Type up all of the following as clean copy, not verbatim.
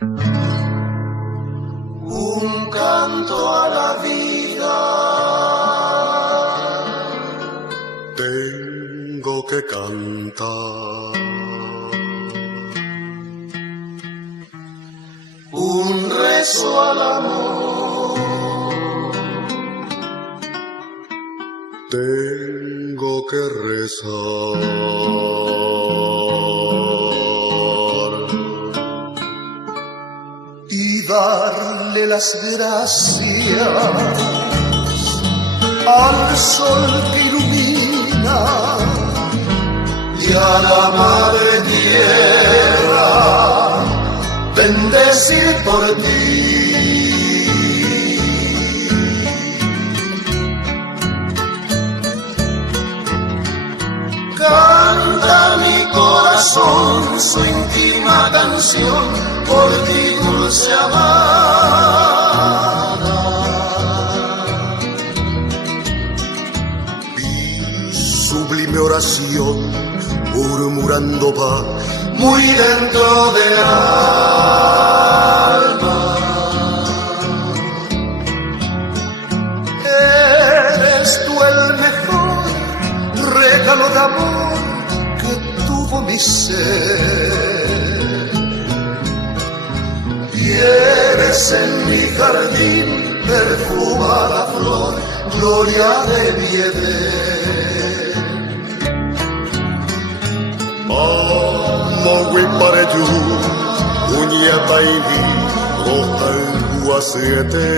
Un canto a la vida. Tengo que cantar. Un rezo al amor. Tengo que rezar. Y darle las gracias al sol que ilumina y a la madre tierra bendecir por ti. Canta mi corazón su íntima canción por ti, dulce amada. Mi sublime oración murmurando va Muy dentro del alma. Eres tú el mejor regalo de amor que tuvo mi ser. Y eres en mi jardín perfumada flor, gloria de mi Edén. Maui pareju unia taini rohal huaseteba.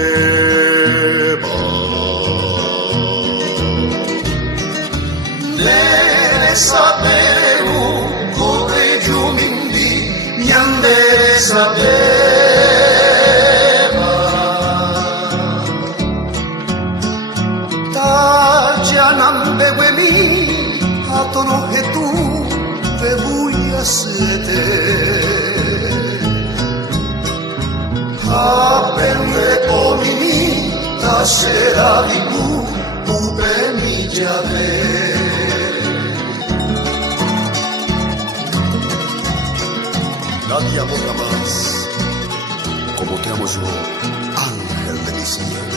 Nere sapenu kore jumindi nyandere sapeva. Tajanambe wemi atono hetu vebuya sete. Apende komini tasera dibu ube mi llave. Nadie amorra más como te amo yo, ángel de mi cielo.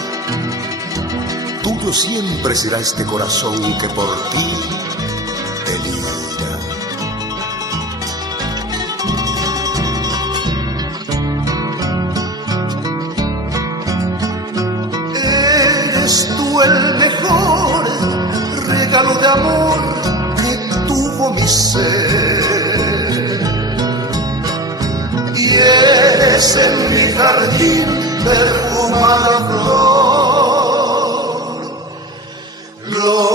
Tuyo siempre será este corazón que por ti delira. Eres tú el mejor regalo de amor que tuvo mi ser. Y eres en mi jardín perfumada flor, gloria